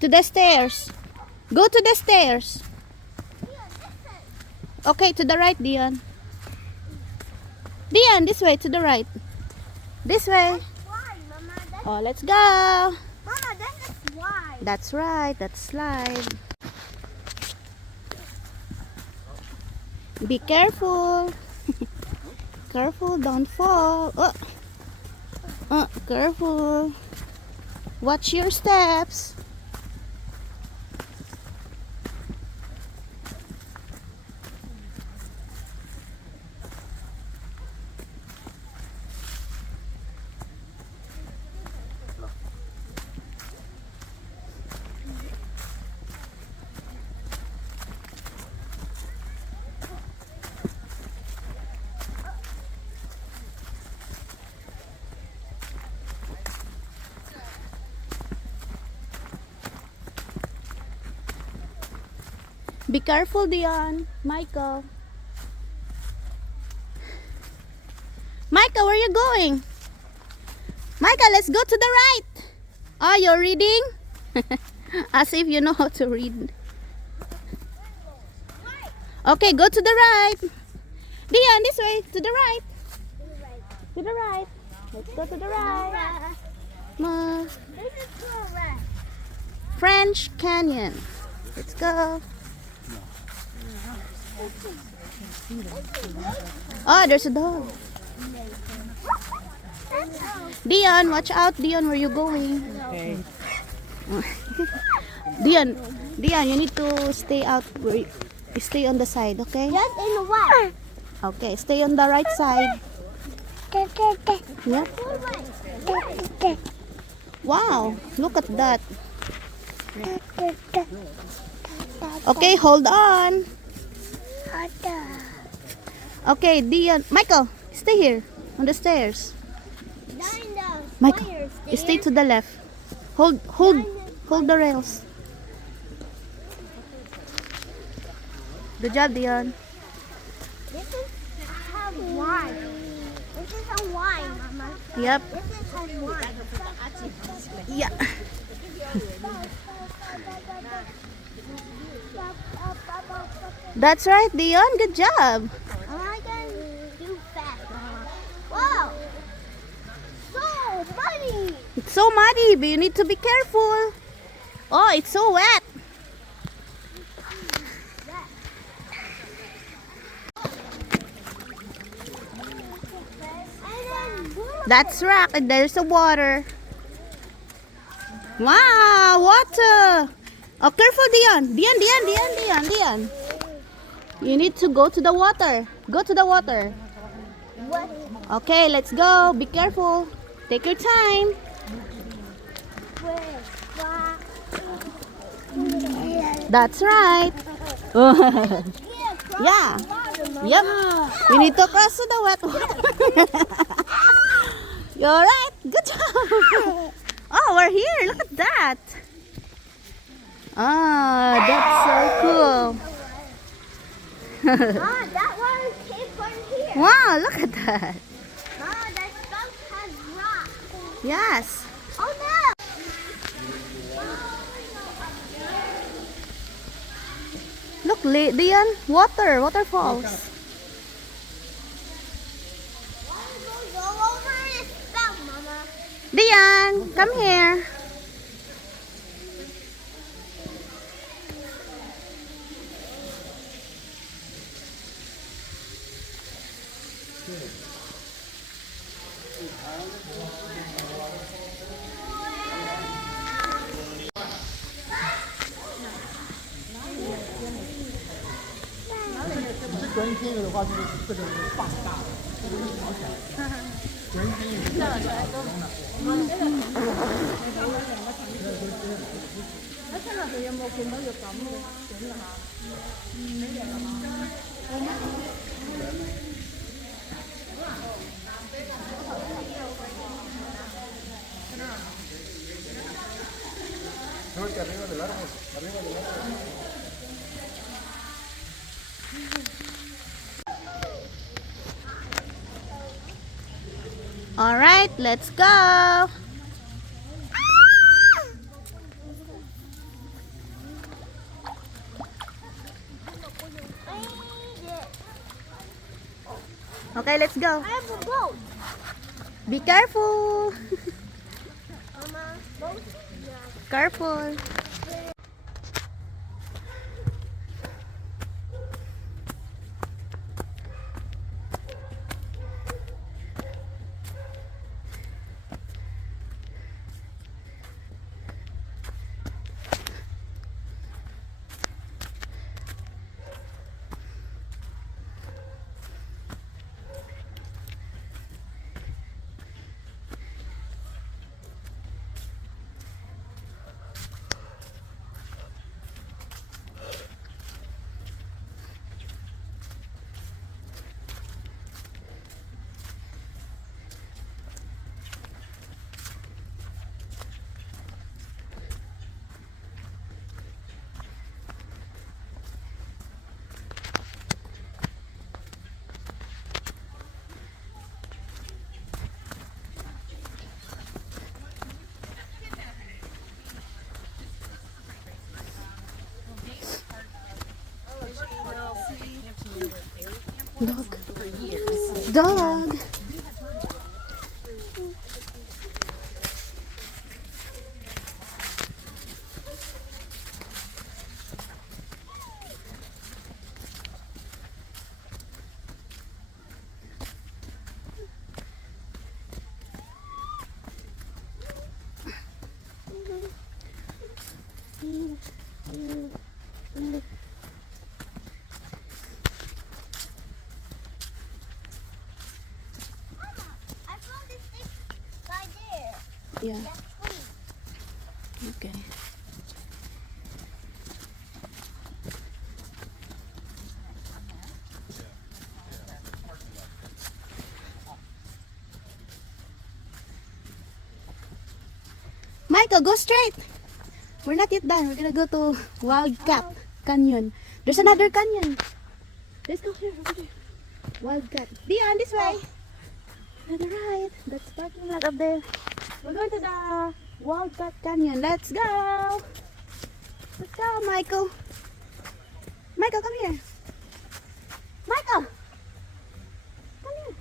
To the stairs. Go to the stairs. Okay, to the right, Dion. Dion, this way, to the right. This way. Oh, let's go. Mama, that is wide. That's right, that's slide. Be careful. Careful, don't fall. Careful. Watch your steps. Be careful, Dion. Michael. Michael, where are you going? Michael, let's go to the right. Oh, you're reading? As if you know how to read. Okay, go to the right. Dion, this way. To the right. To the right. Let's go to the right. French Canyon. Let's go. Oh, there's a dog. Dion, watch out. Dion, where you going? Okay. Dion, you need to stay out. Stay on the side, okay? Just in the way. Okay, stay on the right side. Yep. Wow, look at that. Okay, hold on. Okay, Dion. Michael, stay here on the stairs. Michael, stay to the left. Hold the rails. Good job, Dion. This is a wine. This is a wine, Mama. Yep. This is a wine. Yeah. That's right, Dion. Good job. I can do fast, Mama. Whoa! So muddy. It's so muddy, but you need to be careful. Oh, it's so wet. That's rock and there's a water. Wow, water. Oh, careful, Dion. Dion. You need to go to the water. Go to the water. What? Okay, let's go. Be careful. Take your time. That's right. Yeah. Yep. We need to cross to the wet water. You're right. Good job. Oh, we're here. Look at that. Ah, that's so cool. That one came from here. Wow, look at that. That boat has rocks. Yes. Oh no! Look, Dion, waterfalls. Go over this spout, Mama. Dion, come here. All right, let's go. Okay, let's go. I have a boat. Be careful. Mama, boat? Careful. Dog. Dog. I found this thing by there. Yeah. That's free. Okay. Michael, go straight. We're not yet done. We're gonna go to Wildcat Canyon. There's another canyon. Let's go here. Over there. Wildcat. Dion, this way. To the right. That's parking lot up there. We're going to the Wildcat Canyon. Let's go. Let's go, Michael. Michael, come here. Michael. Come here.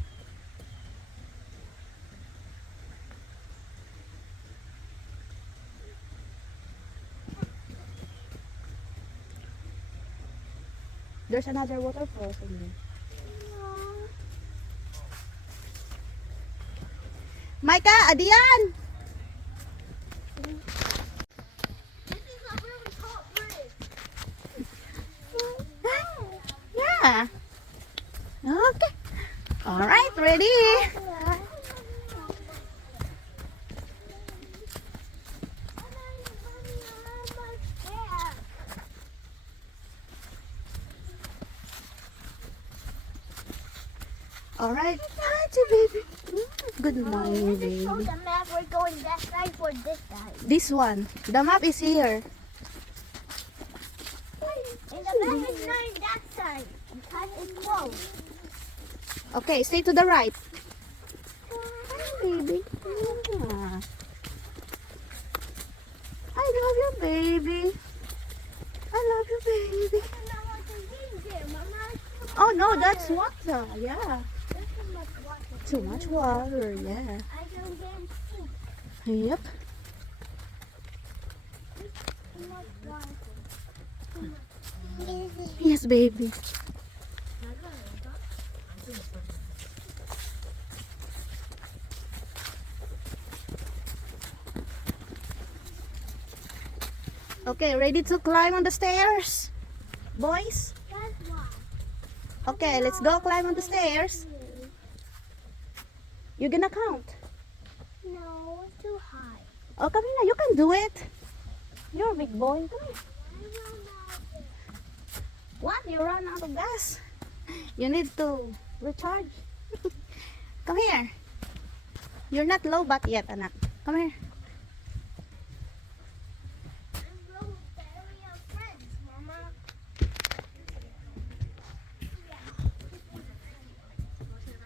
There's another waterfall in there. Micah, Adian! This is a really tall bridge. Yeah. Okay. All right, ready? All right. Hi, baby. Good morning, Show baby. the map. We're going that side for this side. This one. The map is here. And the map is not in that side because it's closed. Okay, stay to the right. Hi, baby. Yeah. I love you, baby. I love you, baby. Oh no, that's water. Yeah. Too much water. Yeah. I don't get sick. Yep. Too much water. Yes, baby. Okay, ready to climb on the stairs? Boys? That's why. Okay, let's go climb on the stairs. You're gonna count. No, it's too high. Oh, come here. You can do it. You're a big boy. Come here. What? You run out of gas. You need to recharge. Come here. You're not low bat yet, anak. Come here.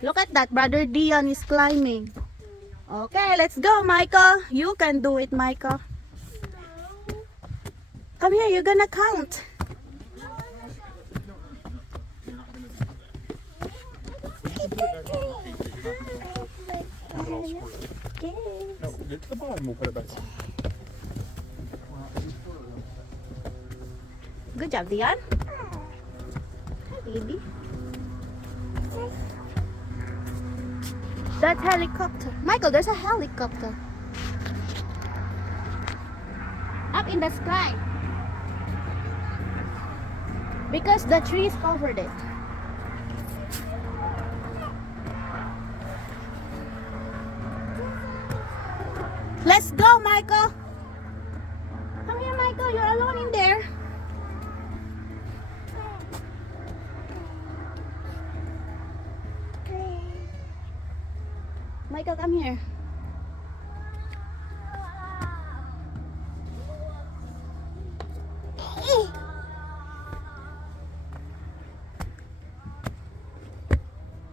Look at that. Brother Dion is climbing. Okay, let's go, Michael. You can do it, Michael. Come here. You're gonna count. Have it all squirrely. No, get to the bottom, we'll put it back. Good job, Dion. Hi, baby. That's helicopter. Michael, there's a helicopter. Up in the sky. Because the trees covered it. Let's go, Michael. Come here, Michael. You're alone in there. Michael, come here.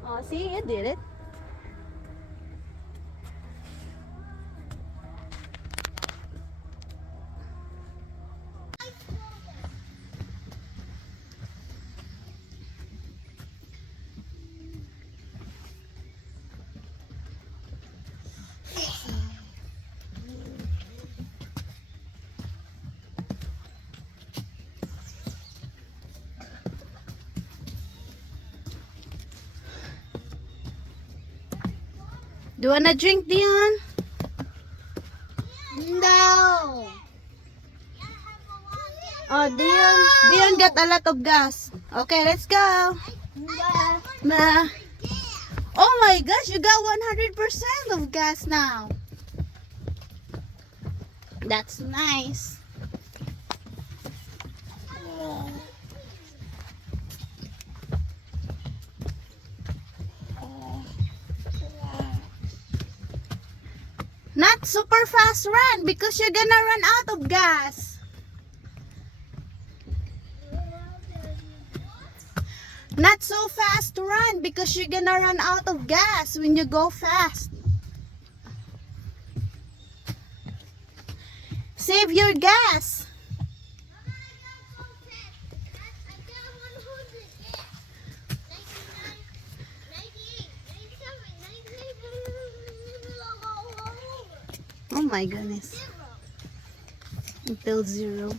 Oh, see, you did it. Do you wanna drink, Dion? No. Oh, Dion got a lot of gas. Okay, let's go. Ma. Oh my gosh, you got 100% of gas now. That's nice. Not super fast run because you're gonna run out of gas. Not so fast run because you're gonna run out of gas when you go fast. Save your gas. Oh my goodness. Until 0.